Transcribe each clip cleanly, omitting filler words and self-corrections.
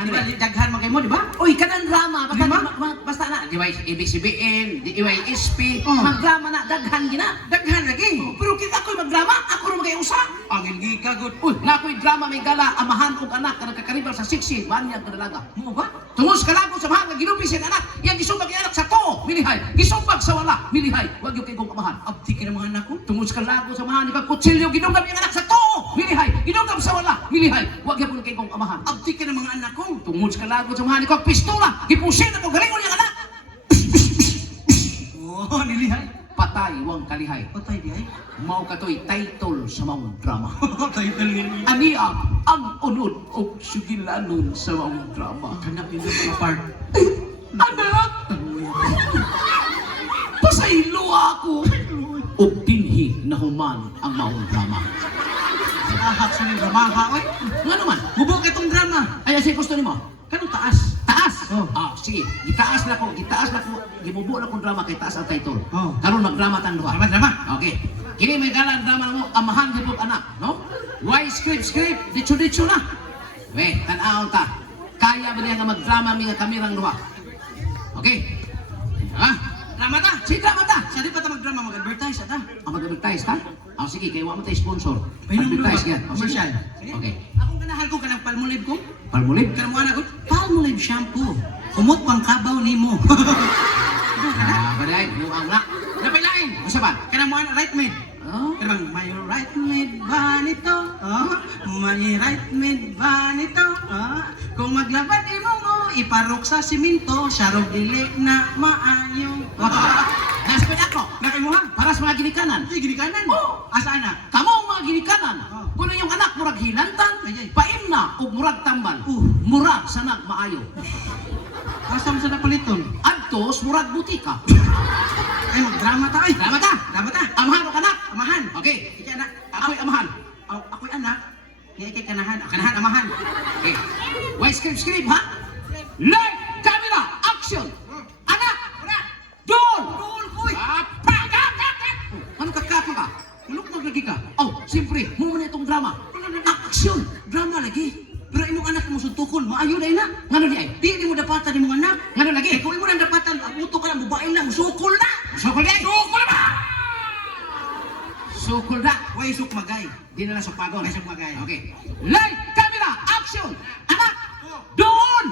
Di ba, daghan man kayo mo, di ba? Uy, kanang drama, basta, Di ba? basta na, di ba, ABCBN, di ba, SP, Oh. magdrama na, daghan gina. Daghan lagi. Pero kita ako'y magdrama, ako rin magayusa. Ang gigagod. Uy, na ako'y drama may gala, amahan kong anak, na nagkakaribal sa siksi, banyag ka dalaga. Mo ba? Tungos ka lang sa mahal, ginupi siya anak, yang gisubag yung anak sa to, milihay, gisubag sa wala, milihay, wag yung kay kong amahan. Abdi ka ng mga anak ko. Tungos ka lang sa mahal, di ba, kutsilyo, ginugam yung anak sa to, milihay, ginugam sa wala, milihay, wag yung kay kong amahan. Abdi ka ng mga anak ko. Tungod ka lagot sa mahal ko, pistola, gipusin ako, galingon yung anak. Oh, nilihay. Patay, wang kalihay. Patay di ay. Mao katoy title sa maong drama. Title nilihay. Aniya, ang unod o sugilanon sa maong drama. Kanak yung mga part. Anak! Pasaylo ako! O dinhi na human ang maong drama. Ahak sa nang dramaha, oy. Nga naman, Bubok itong drama. ay kasi gusto nimo. Kanong taas? Taas! Oh. Sige. Gitaas na ko, gibubo na kong drama kay taas ang title. Oh. Karon magdrama tang duha. Drama. Okay. Kini may galang drama mo, amahan gipod anak, no? Why script, dicho na. We, tan-aon ta. Kaya ba niya nga magdrama mi nga kamerang duha? Okay. Ha? Drama ta. Si drama ta. Sa di pa ta magdrama, mag-advertise ata. Ang mag-advertise ka? Sige, kaya wa mo tayo sponsor. Painom Advertise ba? yan. Commercial. Okay. Ako kanahal ko kanang palmolive ko. Palmolive? Kanang mga anak ko, palmolive shampoo. Kumot pang kabaw nimo. Baday, buang na. Napailain. Masa ba? Kanang mga anak, right mate. Oh. Kanang may right mate ba nito? May right mate ba nito? Kung maglabad imo mo, iparok sa siminto, sarog dili na maayo. Nasped ako. Nakimuha. Para sa mga ginikanan. Ay, ginikanan. Oh. Asa na? Kamo ang mga ginikanan. Oh. Kuno yung anak murag hinantan, Ay. paimna o murag tambal. Oh. Murag sanag maayo. Asa mo sa napaliton? Adtos murag butika. Ay, magdrama ta ay. Drama ta. Drama ta. Amahan o kanak? Amahan. Okay. Ika anak. Ako'y amahan. Ako'y anak. Nga ikay kanahan. Kanahan, amahan. Okay. Why script ha? Light, camera, action. Anak. Doon. Tol, koy. Ano kakako ka? Ulok maglagi ka? Oh, siyempre, mo man itong drama. Action! Drama lagi. Pero imong anak mo suntukon, maayo na ina. Ngano di ay? Di mo dapatan imong anak. Ngano lagi? Eh, kung imo nang dapatan, ang uto ka lang, babae lang, sukol na. Sukol di ay? Sukol ba? Sukol na. Way sukmagay. Di na lang sukpagon. Way sukmagay. Okay. Light, camera, action! Anak! Doon!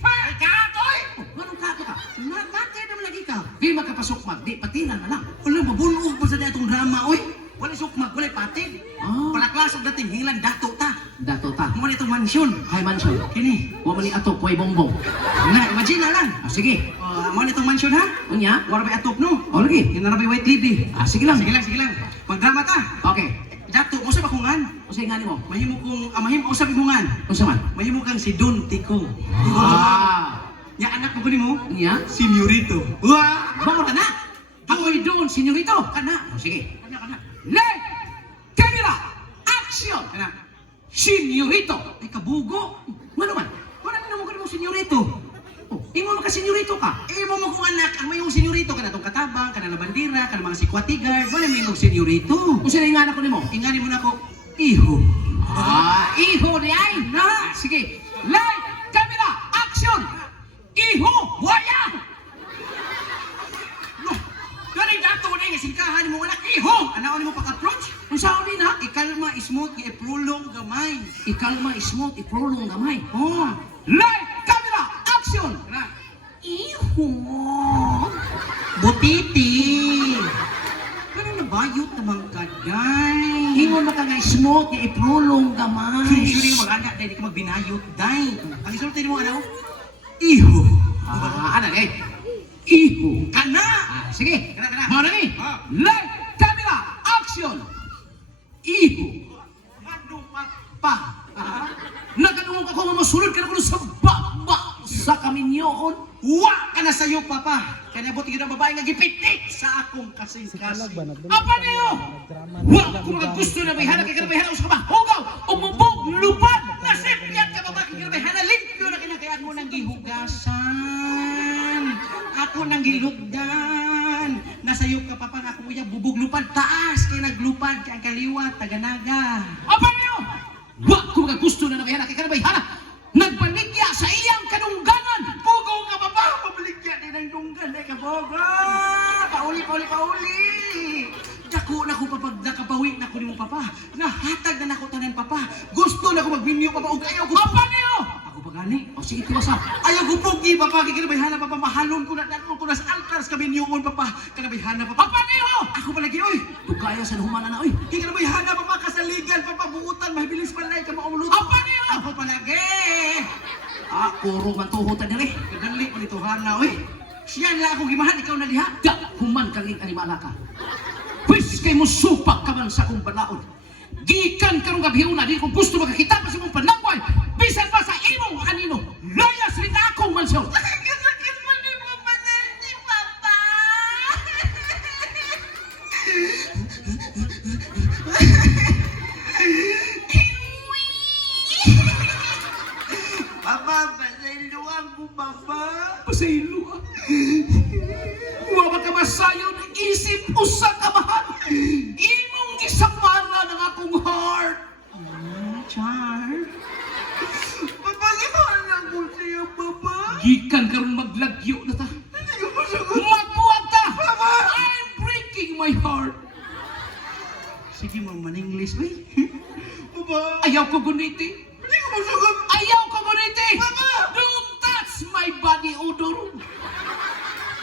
Ay, katoy! Anong kako ka? Namatay naman lagi ka. Di magkapasukmag, di patilan na lang. Wala, mabulong pa sa itong drama, oy. Wala sukmag, wala patid. Ah. Palaklasog dating hinlan, dato ta. Dato ta. Mo itong mansyon. Hi, mansion. Kini. Wa man ni ato, puay bongbong. Na, imagine na lang. Sige. Mo itong mansyon ha. Unya? Wala ba atop no? O lagi. Hinarabay white lady. Sige lang. Sige lang, sige lang. Magdrama ta. Okay. Dato, mo sa bakungan. O sige nga ni mo. Mahimo kong, mahimo ko sa bigungan. Unsa man? Mahimo kang si Don Tico. Ya anak mo kunin mo? Unya? Senyorito. Wah! Bangon na! Ako'y doon, senyorito! Kana. O sige. Kana. Light! Camera! Action! Kana. Senyorito! Ay, kabugo. Ano man? Wala na mo kunin mo senyorito. Oh, imo maka senyorito ka. Eh, mo mo kong anak, ang may yung senyorito, kana tong katabang, kana na bandira, kana mga sikwati guard, wala may yung senyorito. Kung sino yung anak ko ni mo? Ingani mo na ko, iho. Iho di ay! Na! Sige. Light! Camera! Action! Iho! Waya! No, ganun dato na yung singkahan mo anak, iho! Anaon mo pag-approach? Kung saan din ha? Ikalma, smooth, iprulong gamay. Ikalma, smooth, iprolong gamay. Oh, Light! Camera! Action! kana. Iho! Butiti! Ano na bayot naman kaday? Ingon maka nga smooth, iprolong gamay. Usually mo mag-anak, dahil di ka magbinayot, day. Ang isulti mo ano? Iho! Ano eh? Iho! Kana! Sige. Kana, kana. Mga nani? Ah. Light! Camera! Action! Iho! Ano pa? Pa! Naganungog ako nga masulod ka na ko sa baba sa kaminyoon. Wa ka na sa'yo, papa. Kaya buti yun ang babae nga gipitik sa akong kasing-kasing. Apa niyo? Wa ko mga gusto na may hana kay kanabay hana sa kabahugaw o mubog lupad. Nasipyat ka ba bakit may hana limpyo na kinakayaan mo ng gihugasan. Ako nang gilugdan. Nasayop ka papa nga ako uyab bubog lupad taas kay naglupad kay ang kaliwat taganaga. Apa niyo? Wa ko mga gusto na may hana kay kanabay hana. Nagbalik Boga! Pauli! Dako na ko papag nakabawi na ko ni mo papa. Nahatag na nako tanan papa. Gusto na ko magbinyo papa ug ayaw ko. Apa niyo? Ako pa gani. O sige, tiwasa. Ayaw ko pogi papa kinabayhana papa mahalon ko na dako ko nas altars ka binyoon papa. Kinabayhana papa. Apa niyo? Ako palagi oy. Tugaya sa humanan na, oy. Kinabayhana papa kasaligan papa buutan mahibilis panay ka maumulot. Apa niyo? Ako palagi. Puro mantuhutan diri. Kadali pa nito hana oy. Siya la ako gimahan ikaw na diha. Da, human kaging animala ka. Pwes kay mo supak ka man sa kong balaod. Gikan karong gabiuna, di ko gusto makakita pa sa mong panagway. Bisan pa sa imong anino. Layas rin akong mansyon. Sakit mo ni mo ni papa. Papa, pasayluan ko papa. Pasaylo ah. Huwag ka masayo ng isip usa ka mahal. Imong gisamara ng akong heart. Char. Papa, gimana lang ko siya, papa? Gikan karong maglagyo na ta. Hindi ko masagot. Magbuwag ta. Papa! I'm breaking my heart. Sige, mama, English, wey. Papa, Ayaw ko guniti. hindi ko masagot. Ayaw ko guniti. Papa! Don't touch my body odor.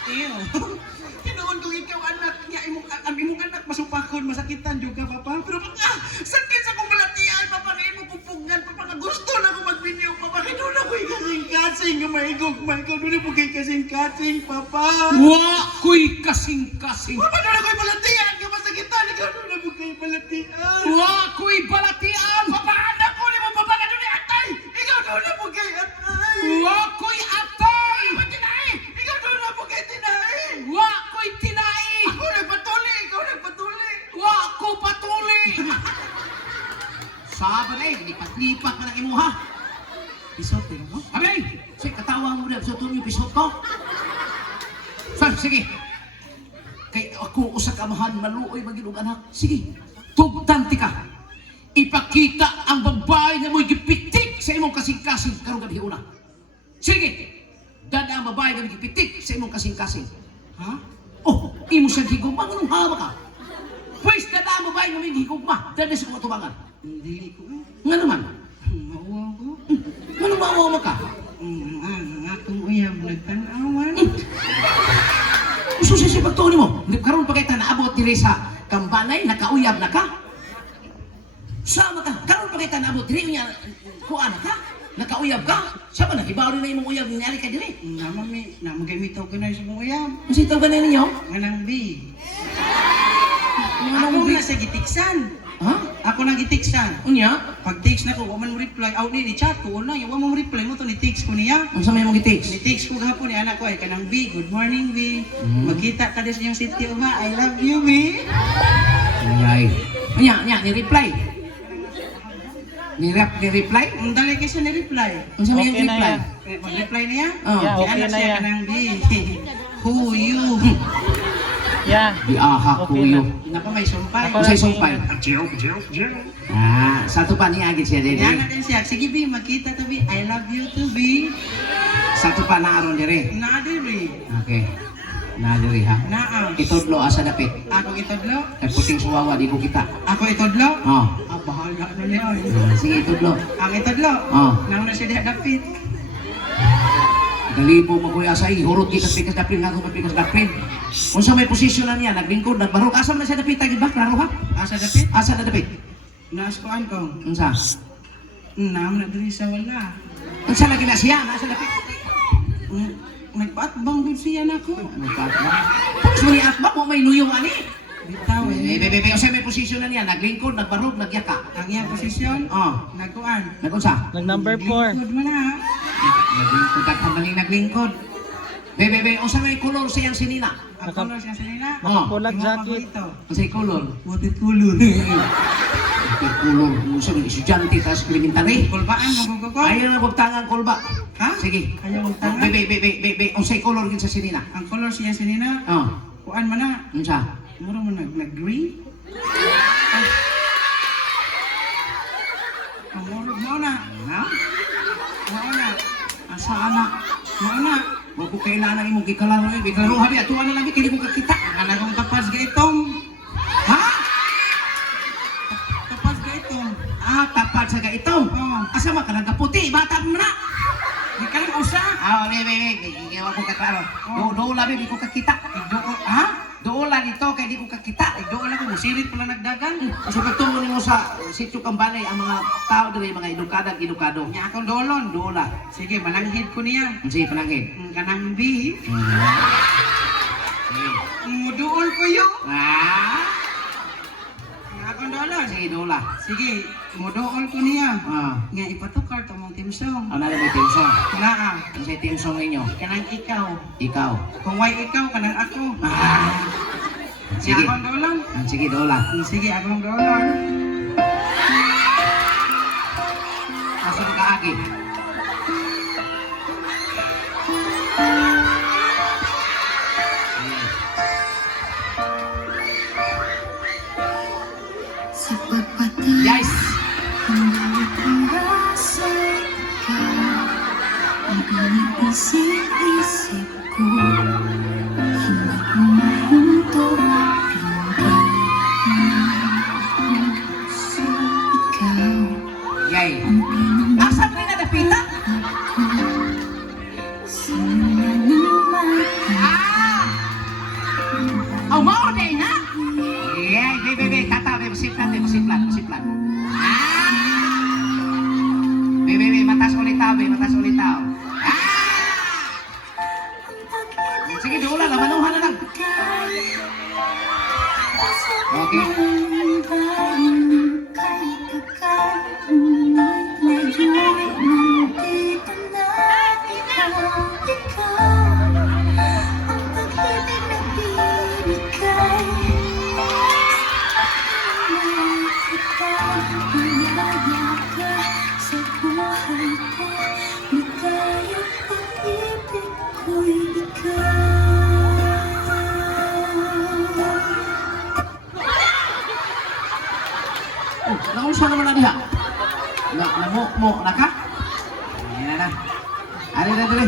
Ew. Tinoon ko ikaw anak niya, imong anak masupakon, masakitan juga, papa. Pero papa, sakit sa kong balatian, papa, na imo kupungan, papa, na gusto na ko magbinyo, papa. Kaya doon ako kasing-kasing, maigog, ikaw doon ako kasing-kasing, papa. Wa ko'y kasing-kasing. Papa, doon ako balatian, ka masakitan, ikaw doon ako balatian. Wa ko'y balatian. Papa, anak ko, ni mo, papa, ka doon atay. Ikaw doon ako atay. Wa ko'y atay. Papa, tinay. Ikaw doon ako tinay. Wa ko'y tinai. Ako nagpatuli, ikaw nagpatuli. Wa ko patuli. Sabi na eh, lipat-lipat ka ng imo ha. Isot, tingnan mo. Abay, sige, katawa mo na sa itong yung pisot ko. Sige. Kay ako usa ka mahan, maluoy maging anak. Sige, tugtanti ka. Ipakita ang babae na mo'y gipitik sa imong kasing-kasing karong gabi una. Sige, dada ang babae na mo'y gipitik sa imong kasing-kasing. Ha? Oh, imo siya higugma, ganun hawa ka. Pwes, dada ang babae na mo'y higugma, dada sa mga tubangan. Hindi ko. Nga naman, Mauwa ko. ganun maawa mo ka. Ang akong uyab nagtanawan. Gusto siya siya pagtuon mo. Karoon pa kita naabot diri sa kambanay, nakauyab na ka. Sama ka. Karoon pa kita naabot diri niya, kuan ka. Nakauyab ka. Siya ba nahibaw rin na imong uyab nangyari ka diri? Namagamitaw ko na sa mga uyab. Kasi ito ganun ninyo? Nganang B. Anong Ako bi- na sa gitiksan. Ha? Ako na gitiksan. Unya? Pag text na ko, waman mo reply. Out ni chat ko, una, yung waman mo reply mo to, ni text ko niya. Ang sa may mong gitis? Ni text ko gahapon ni anak ko ay kanang B. Good morning, B. Mm. Magkita ka din sa iyong city, ha? I love you, B. Ay. Unya, ni-reply. Ni-reply? Ang dali kayo siya ni-reply. Ang sa may yung Okay na reply? yan. Mag-reply niya? Oh. Yeah, Si okay anak na siya yan. kanang B. Who you? Yeah. Di aha Okay kuyo. Napa may sumpay. Ako Usay sumpay. Jero. Sa to pa ni agit siya diri. Yan natin siya. Sige, B, magkita to, B. I love you to, B. Sa to pa naaron diri. Nadiri. Okay. Na diri ha. Naa. Itodlo asa dapit. Ako itodlo. Kay puting suwawa di ko kita. Ako itodlo. Oh. Bahala na niya. Sige itodlo. Ang itodlo. Oh. Nang na siya diha dapit. Galibo mo kuya sa hurot di pikas dapin nga ko pikas dapin. Unsa may posisyon na niya naglingkod nagbarog asa man siya dapit tagid ba klaro ha? Asa dapit? Asa na dapit? Naaskuan ko. Unsa? Nam na diri sa wala. Unsa lagi na siya nasa dapit? Nagpaatbang din siya na ko. Ano pa ba? Tapos mo ni atba mo may luyong ani. Bitaw eh. Bebe, unsa may posisyon na niya naglingkod nagbarog nagyaka. Ang iyang posisyon, Oh. nagkuan. Nagunsa? Nag number 4. Good man na. Naglingkod at ang naglingkod. Bebe, unsa may kolor sa iyang sinina? Ang color siya sa nila. Nakapulag jacket. Unsay kolor? Butit kulur. Kulor, unsa may estudyante tas elementary. Kulbaan mo ko. Ayaw na pagtangan kolba. Ha? Sige. Ayaw magtangan? Bebe, unsay kolor gid sa sinina? Ang color siya sa nila. Oh. Kuan man na. Unsa? Mura man nag-green. Ang mura mo na. Ha? Mo na. Asa anak? Mo na. Wa ko kailangan imong gikalaro eh. Gikalaro habi atuan na lang kini ko kakita. Anak kong tapas ga itong. Ha? Tapas ga itong. Ah, tapat sa gaitong. Oo. Asa man ka nagaputi, bata mo na. Di ka lang usa. Ah, bebe, gigiwa ko kaklaro. Do labi di ko kakita. Doon, Ha? Do la dito kay di ko kakita. doon lang ko. Sirit pala nagdagan. Kasi pagtungo nimo sa sitio Kambanay ang mga tao diri mga edukado. Nya akong dolon. Do la. Sige, mananghid ko niya. Sige panangin. Kanang bi. Sige. Muduol ko yun. Ah, Nya akong dolon. sige do la. Sige, muduol ko niya. Ah, Nga ipatukar to mong timsong. ano na may timsong? Naa. Ano sa timsong ninyo? Kanang ikaw. Ikaw. Kung way ikaw, kanang ako. Ah, Nya sige. akong dolon. Sige do la. Sige, akong dolon. Asa ka agi? Sa pagpatay Guys, ang bawat oras ay ikaw ang iniisip-isip ko. Hindi ko mahinto, hindi puso ikaw yay. ang pinang Asa mo na napita? ako. Simula nang makita Oh, mao day na. Yay, bebe, kata bersiplan. Ah! Bebe, matas ulit tao. Ah! Sige, doon lang, manuhan na lang. Okay. Sa buhay ko, ligaya pag-ibig ko'y ikaw. Oh, nausa naman na diha. Mo, naka? Yan na. Ari na dali.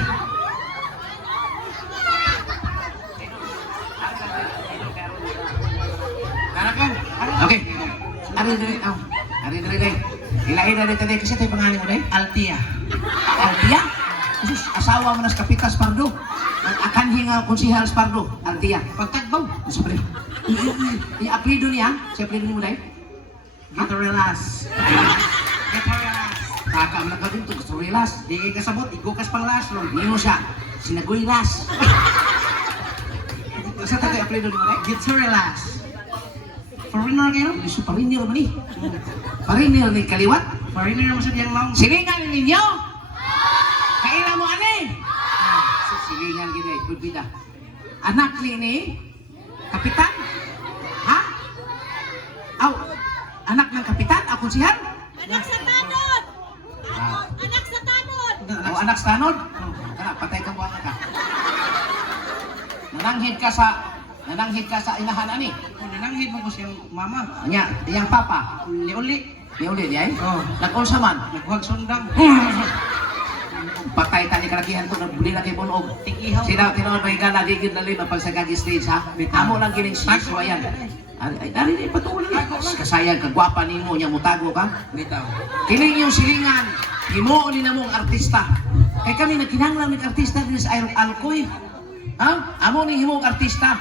Okay. Ari dali. Ari dali. Ilain na dito kasi tayo pangalan mo dahil. Altia. Altia? Jesus, asawa mo na sa Kapitas Pardo. Ang akanhi nga konsihal sa Pardo. Altia. Pagtagbaw. Sa pre. Yung apelido niya, si apelido mo dahil. Gitorelas. Gitorelas. Kaka mo na ka dito, gusto rilas. Di kay kasabot, igukas pang laslo. Hindi mo siya, sinaguilas. Sa tayo apelido mo dahil. Gitorelas. Foreigner kayo? Isu parinil mo ni. Parinil ni kaliwat. Foreigner naman sa diyang maong. Silingan ninyo. Kailan mo ani? Silingan gini, berbeda. Anak ni kapitan? Ha? Aw, anak ng kapitan? Ako sihan? Anak sa tanod! Ah. Anak sa tanod! O anak sa tanod? Kana, patay ka buwan ka. Nananghid ka sa inahan ani. Nananghid mo ko siyang mama. Anya, iyang papa. Uli-uli. Di ulit di ay? Oh. Nag-ulsa man. Naghuwag sundang. Patay ta ni karakihan to, nagbuli na kay Bunog. Tikihaw. Sinaw, tinawad may gana, digid na lima pag sa kagi stage ha. Amo lang gining siso ayan. Ari, patuloy na. Kasayang, kagwapa ni mo, niya mutago ka. Bitaw. Kining yung silingan, himuon ni na mong artista. Kaya kami nagkinanglan ng artista din sa Alcoy. Ha? Amo ni himong artista.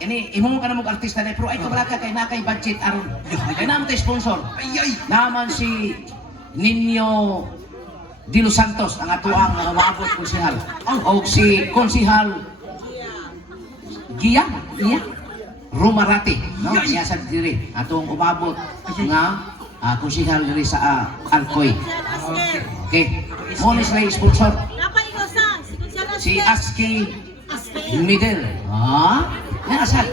Ini himong ka na mong artista na, pero ay kabala ka kay nakay budget aron. Kaya naman tayo sponsor. Ay! Naman si Nino Di Los Santos, ang atuang umabot konsihal. O si konsihal Gia Rumarati, no? Siya sa diri atong umabot nga konsihal diri sa Alcoy. Asker! Okay. Mo ni sila sponsor Napa ikaw sa? si Aski Asker! Middle. Ha? Yan asal.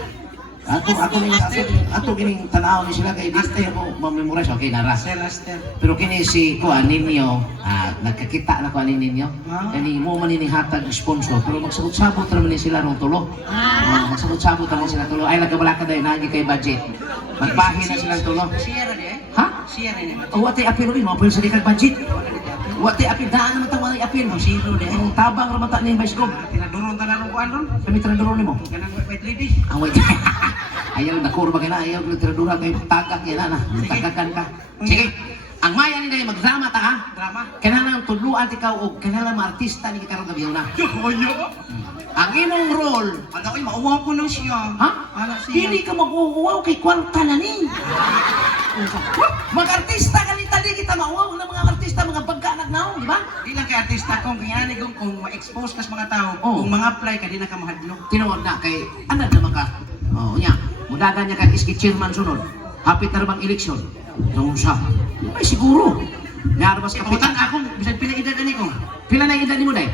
Ato gining tanaw ni sila kay dito ko ma-memorize okay nara. Celester. Pero kini si Kuan ninyo, nagkakita na ko ani ninyo. Ah. Kani mo man ini hatag sponsor pero magsabot-sabot ra man ni sila rong tulo. Magsabot-sabot ra man sila tulo. Ay nagkabalaka dai nagi kay budget. Magbahin na sila tulo. Sierra di eh? Ha? Sierra ni. O ate apiro mo apil sa dikag budget. Wala di apil. Wati apin, daan naman tawang ay apin. Ang sino de. Ang tabang naman ta ni Baiskog. Tinaduron ta na ng kuan ron. Kami tinaduron mo. Ganang white lady. Ang wait. Ayaw na kurba ka na, ayaw na tiradura kayo tagak yan na. Tagakan ka. Sige. Ang maya ni Day, magdrama ta ha. Drama. Kailangan tudluan ikaw o kailangan mga artista ni karong gabi na. Yoyo. Ang imong role, Ano ko'y mauwaw ko lang siya. ha? Ano siya? Dili ka mag-uwaw kay kwarta na ni. Mga artista kalita di kita mauwaw ng mga artista, mga pagkaanak na di ba? Di lang kay artista kung kaya kung ma-expose ka sa mga tao, Oo. kung mga apply ka, di na ka mahadlok. Tinuod na kay anad naman ka. Oh, nya. Mudagan niya kay iski chairman sunod. Hapit na bang eleksyon. Nung siya. Ay siguro. Narabas ka Kapitan akong, bisag pila edad ani ko. Pila na edad ni mo day?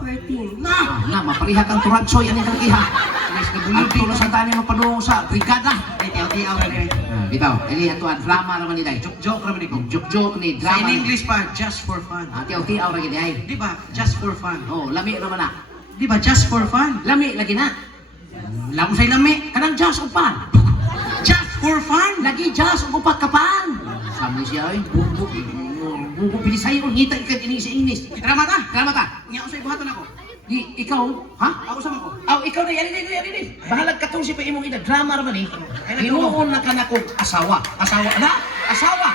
14. Na! Na, mapariha kang turadsoy ang ikang iha. Alis na Ang bunod tulo sa tani mo padung sa brigada. Ay, tiyaw-tiyaw na rin. Bitaw, ini ato ang drama naman ni day. Joke naman ikaw. Joke ni Sa drama. in English pa, just for fun. Tiyaw-tiyaw ra gid ay. Di ba? Just for fun. Oh, lami naman na. Di ba? Just for fun. Lami lagi na. Lamo sa'y lami. Kanang jazz upan. Just for fun. Lagi jazz ug upat kapan. Sabi siya ay bubuk. Bubuk pili sayo ngita ikan ini sa English. Drama ta. Drama ta. Nga usay buhaton ako. Di ikaw, ha? Ako sa ko. Aw, ikaw na yan din. Bahalag ka tong si pa imong ida drama ra man ni. Ay, Hinuon na ka na kog asawa. Asawa na? Asawa.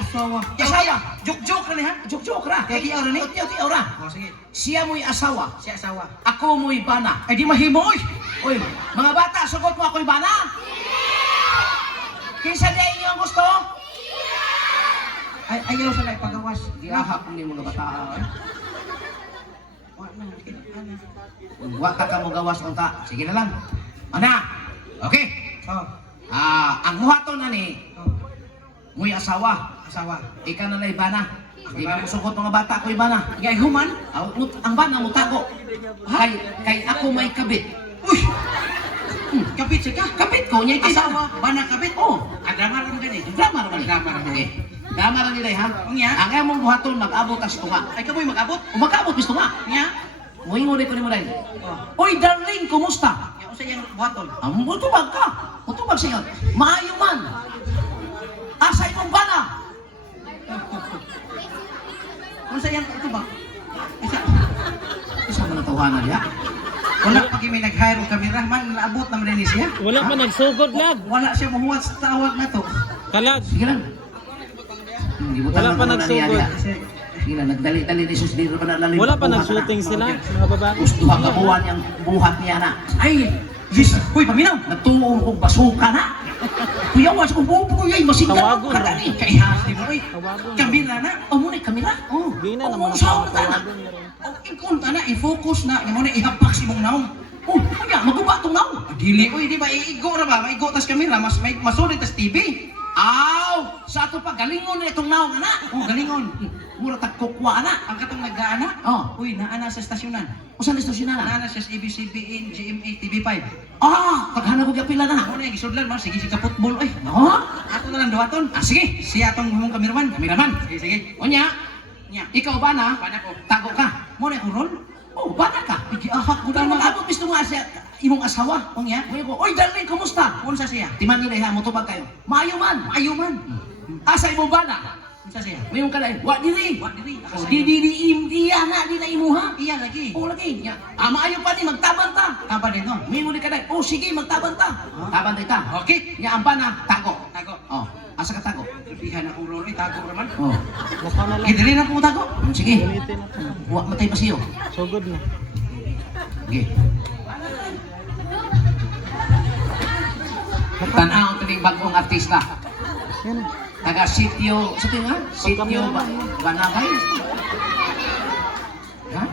Asawa. Asawa. Joke na ni ha. Joke ra. Kaya tiyaw ra ni? Tiyaw ra. O, sige. Siya mo'y asawa. Si asawa. Ako mo'y bana. Ay, di mahimo, oy. Oy, mga bata, sugot mo ako'y bana? Kinsa di inyo ang gusto? Ay, ayaw sa pagawas. Di ahap ni mga bata. Wa ka mo gawas unta. Sige na lang. Ana. Okay. Oh, Ang muhaton na ni, mo'y asawa. asawa. Ika na lay bana. Di ba mo sugot mga bata ako'y bana? Gay human. Ang bana mo tago. Kay ako may kabit. Uy! Kapit siya ka. Kabit ko niya Asawa, bana kapit. Oh, Ang drama rin gani. drama naman. Drama naman. Okay. Drama ra nila ha. Unya. Ang among buhaton mag-abot as tunga. Ay, kamoy mag-abot. Umag-abot bis tunga. Nya. Moingon ko ni mo dai. Oh. Oy darling, kumusta? Nya usay yang buhaton. Ang mutubag ka. Mutubag siya. Maayo man. Asa imong bana? Usay yang ito ba? Isa man ang tawanan niya. Wala pa kami nag-hire og kamera man naabot na rin siya. Wala pa nagsugod lag. Wala siya mahuwat sa tawag na to. Kalag. Sige lang. Hindi mo Wala pa nagsugod. Sige lang, nagdali-dali ni Sus. Di pa nalalim. Wala pa nag-shooting sila, mga babae. Gusto ka kabuhan yung buhat niya na. Ay, yes. Uy, paminaw. Nagtuong kong basuka na. Kuya, was kong bubo yay, masinggan Tawagon, ka no? ni. Kay hati mo oy. Tawagon. Kamera na. O muna kamera. Oh. Di na O naman muna sa ang na na. tawagon na rin. Og ikunta na i-focus na imo na ihapak si mong naong. Oh, kuya, maguba itong naw. Dili oy, di ba iigo ra ba? Maigo tas kamera, mas may masulid tas TV. Aw, sa ato pa galingon na itong naw na. Oh, galingon. Mura tagkukwa na. Ang katong nag-aana? Oh. Uy, naana sa stasyonan. O saan istasyon na na? Naana sa ABCBN, GMA, TV5. Ah, taghana ko pila na. Ako na yung gisudlan, mas sige ka football oy. No? Ato na lang duwaton. Sige. Siya atong humong kameraman. Kameraman. Sige, sige. O niya, Nya. ikaw ba na? Bana ko. Tago ka. Mo na akong role. Oh, bana ka. Igiahak ko Kung na mag-abot gusto nga siya, imong asawa. Ong ya. Ngayon ko, oy darling, kumusta? Unsa siya? Timan nila ha, mutubag kayo. Maayo man. Ayaw man. Asa imong bana? Unsa siya? Mayroon ka na, wa diri. Wa diri. O, di na, di na imuha. Iya lagi. O lagi, nya. Maayo pa ni, magtaban ta. Taba din no. May muli ka na, oh sige, magtaban ta. Taban tayo ta. Okay. Nya ang bana, tago. Tago. Oh, asa ka tago? Ibihan akong role. Tago naman. Oh, Laka na lang. Idili na po tago. sige. Ulitin na to. Wa matay pa siyo. Sugod na. Okay. Tanaw ito ng bagong artista. Yan. Taga sitio, sa ito nga? Sitio Banabay? Ha?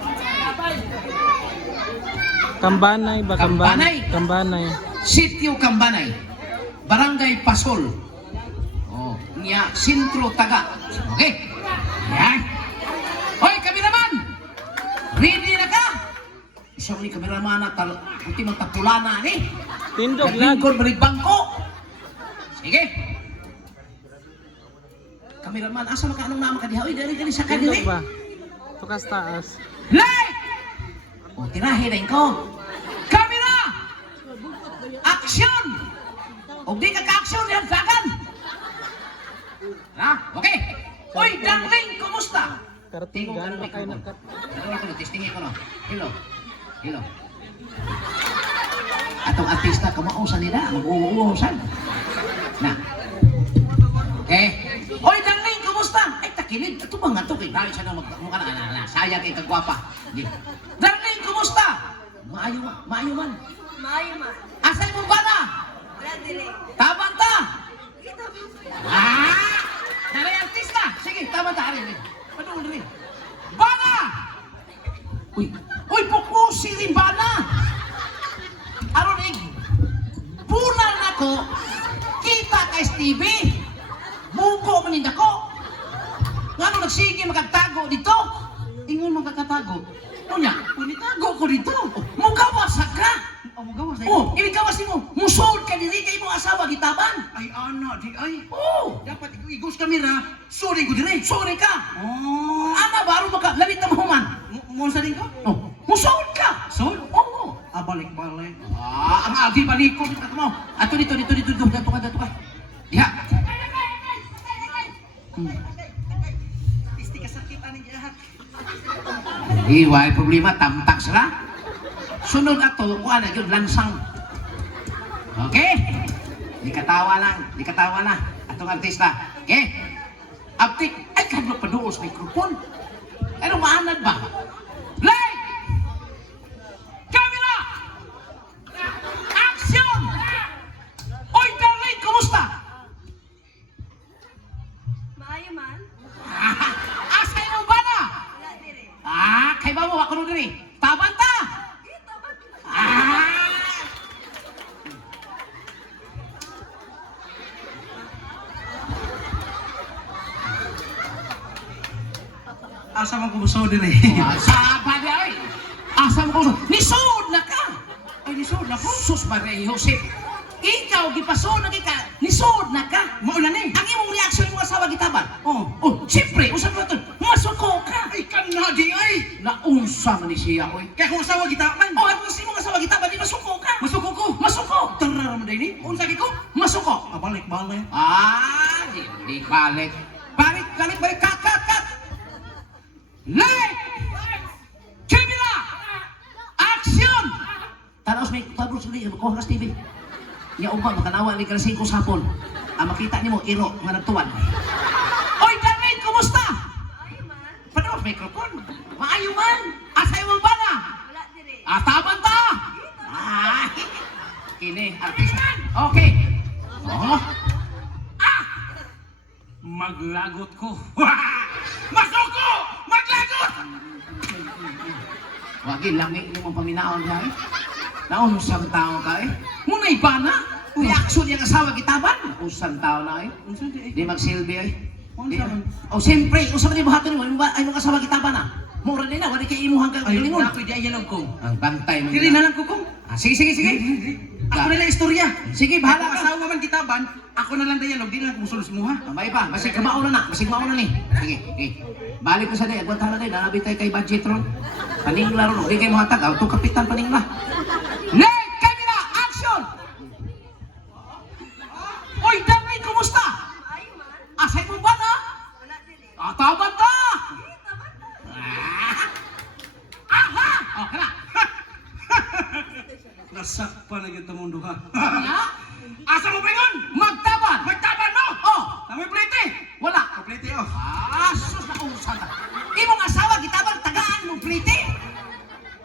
Kambanay ba? Kambanay? Kambanay. Sitio Kambanay. Barangay Pasol. Oh, niya, sintro taga. Okay? Yan. Hoy, kameraman! Ready na ka? Isa mo ni kameraman na puti magtapulana ni. Tindog lag. Naglingkod balik bangko. Sige. Kameraman, asa maka anong nama ka diha? Uy, dali sa Tindog kanila. ba? Tukas taas. Light! O, tirahin ko. Camera! Action! O di ka ka-action, yan sagan! Ha? Okay. Oy, Darling, kumusta? Karating gano'n na kayo nakat. Ano, testingin ko no. Hello. Hello. Atong artista, kumausan nila. Mag-uuusan. Na. Oy, Darling, kumusta? Ay, takilid. Ito ba nga ito? Kay dahil siya na magmukha na. Sayang kay kagwapa. Darling, kumusta? Maayo man. Maayo man. Asay mo ba na? Wala dire. Tabang ta! Dari artista! Sige, tabang ta. Panood rin. Bana! Uy, pukusi rin bana! Aron bulan ako, kita kay Stevie. Buko man ako. Nga nung nagsige magkatago dito. Ingon magkakatago. Unya, unitago ko dito. Mugawas ka. Mugawas ay. Oh, ibigawas mo. Musod ka diri kay imong asawa gitaban. Ay, ana, di ay. Oh, Dapat igos kamera. Sorry ko dire. sorry ka. Oh. Ana baro maka lalit na mahuman. Mo sa din ko? Oh, musod ka. Sol? Oh. Balik-balik. Ang agi balikod dito mo. Ato dito dato ka. Diha. Isti kasakitan ni jahat. Iway problema tamtak sila. Sunod ato kuha na gyud lansang. Okay? Di katawa na. Atong artista. Okay? Aptik ay kadlo paduos mikrofon. Ano maanad ba? Light! Camera! Action! Oy, Darling, kumusta? Maayo man. Asay mo ba na? Wala dire. Kay ba mo ako nun diri? Taban ta! Asa man ko buso dire. Saba di ay! Asa mo ko? Nisod na ka! Ay, nisod na ko. Sus Maria Josep! Ikaw, gipasod na ka! Nisod na ka! Maulan ni. Ang imong reaksyon mo asawa gitaban? Oh. Oh, siyempre, usap mo ito, masuko ka! Ay, kana di ay. Naunsa man ni siya, oy. Kaya kung asawa kita man. Oh, at kung si mong asawa gitaban, di masuko ka! Masuko ko. Masuko! Tara man din ni. Unsa gi ko? Masuko! Balik-balik. Hindi balik. Balik, cut! Light! Camera! Action! Tanaos may tablos ulit, magkuha ka Stevie. Nya upa, makanawa ni ka 5 sapon. Makita niyo mo, iro, managtuwan. Oy, Darling, kumusta? Maayo man. Panaos microphone. Maayo man. Asay mo ba na? Wala dire. Taban ta! Kini, artista. Okay. Oh. Maglagot ko. Masuko! Maglagot! Wagi lami ni mong paminaon diha. Naon usang tao ka eh. Munay ba na? Reaksyon yang asawa gitaban. Usang tao na eh. Unsa di ay? Di magsilbi ay. Unsa man? Oh, siyempre, usap ni buhaton mo, ay mong asawa gitaban na. Mura din na, wala kay imuhang kang Ay, galingon. ako di ayalog ko. Ang bantay mo. Dili na lang ko kong. Sige. Ako na lang istorya. Sige, Bahala bahala ka. asawa man kitaban, ako na lang dialog, di na lang kumusulos mo ha. May pa, masig mauna na ni. Sige. Balik ko sa day, agwat hala day, nanabi tayo kay budget ron. Paningla ron, hindi kayo mga tag, auto kapitan paningla. Light, camera, action! Oy, Darling, kumusta? Maayo man. Asay mo ba na? Wala dire. Taban ka! Aha! Oh, kana. Nasakpan na kita mong duha. Kaya, Asa mo pingon? magtaban! Magtaban mo! Oh, Namoy plete! wala. Kaplete oh. Sus na usan ka. Imong asawa gitabang tagaan mong plite.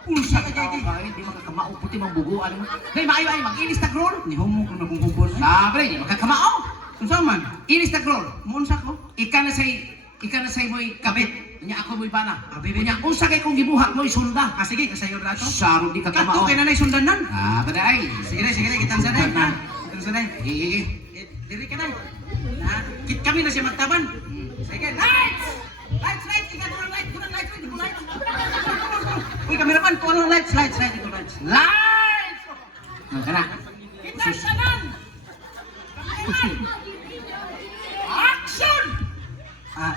Ulsa ka kay di makakamao puti mong buguan mo. Dai maayo ay mag-inis ta grol. Ni homo ko na kung hubon. Sabre di makakamao. Unsa man? Inis ta grol. Monsa ko. Ika na say mo'y kabit. Nya ako mo'y bana. Abi, Nya unsa kay kung gibuhat mo'y sunda. Sige, kasayo rato. Saro di ka Kato kamao. kay nanay sundanan. Baday. Sige, kitan sa day. Sundanan. Kitan sa day. Gigi. Diri ka day. Kit kami na siya magtaban. Sige, lights! Lights! Ika doon light. Uy, kameraman, kung anong lights. Lights. Kana. Kitan sa nan! Action!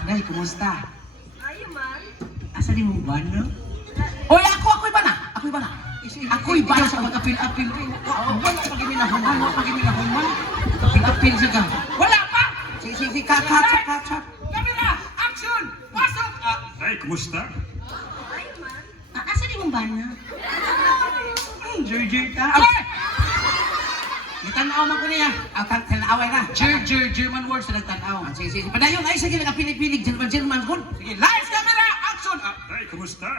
Day, kumusta? Maayo man. Asa di mo ba, no? Oy, ako'y bana. Ako'y bana. Sa mag-apil-apil. Wala pag-iminahuman. Apil-apil sa ka. Wala pa. Sige, cut. Kamera! Ay, kumusta? Ayo man. Asa di mong bana? Jer-jer ta. Ay! Nitanaw man ko niya. Tanaaway na. German words na nagtanaw. Sige, sige. Padayon, ay sige, nakapilig-pilig. German good. Sige, lights, camera, action! Ay, kumusta?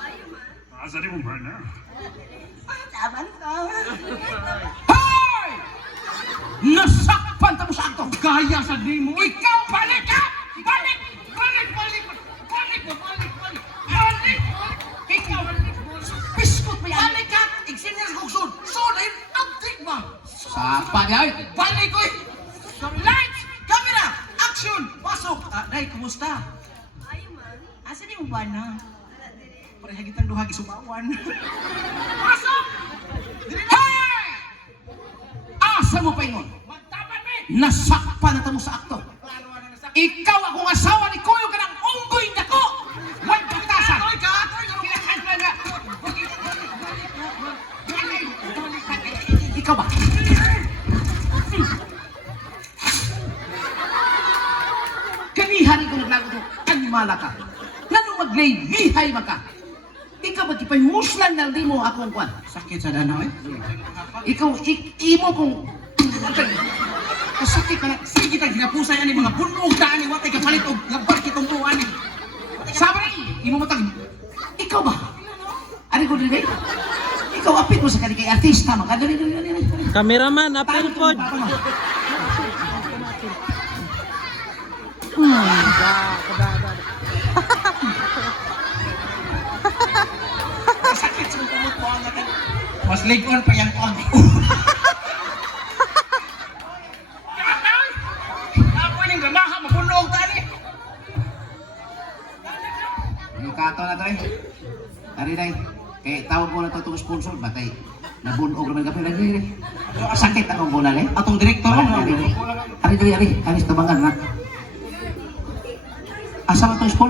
Ayo man. Asa di mo ba na? Taban ka. Hoy! Nasakpan ta mo sa akto. Gaya sa di mo. Ikaw, balik ka! Balik! Balik! Balik! Balik! Balik! Balik! Balik! Ikaw! Biskot mo yan! Balik ka! Igsinyas kong sud. Sud ay update ba? Sapa niya ay! Balik ko eh! Lights! Camera! Action! Pasok! Day, kumusta? Ayo man. Asa di mo ba na? Wala dili. Pareha kitang duha gisubawan. Pasok! Hey! Asa mo pa ingon? Magtaban me! Nasakpan na ta mo sa akto. Ikaw akong asawa ni Kuyo ka ng unggoy dako! Huwag pagtasan! Atoy ka! Atoy ka! Kinakaslan na! Ikaw ba? Kanihari ko naglago to, animala ka. Lalo maglay-lihay maka. Ikaw ba tipay muslan na di mo akong kwan? Sakit sa danaw eh. Ikaw, imo kong... Kasakit ka na. Sige kita ginapusay ani mga punog daan ni watay kapalit og labar kitong tuwan ni. Sabay! Imo matag... Ikaw ba? Ano ko din eh? Ikaw, apit mo sa kani kay artista maka. Dali. Cameraman, apil po. Sakit sa kumot mo ang natin. Mas leg on pa yang on. Ako ning gamaha mapunog tani. Yung kato na to eh. Tari na kaya tawag ko na to itong sponsor. Batay, nabunog naman kape lagi eh. Sakit akong bunal eh. Atong direktor Ari, sa tabangan na. Asa ba itong sponsor?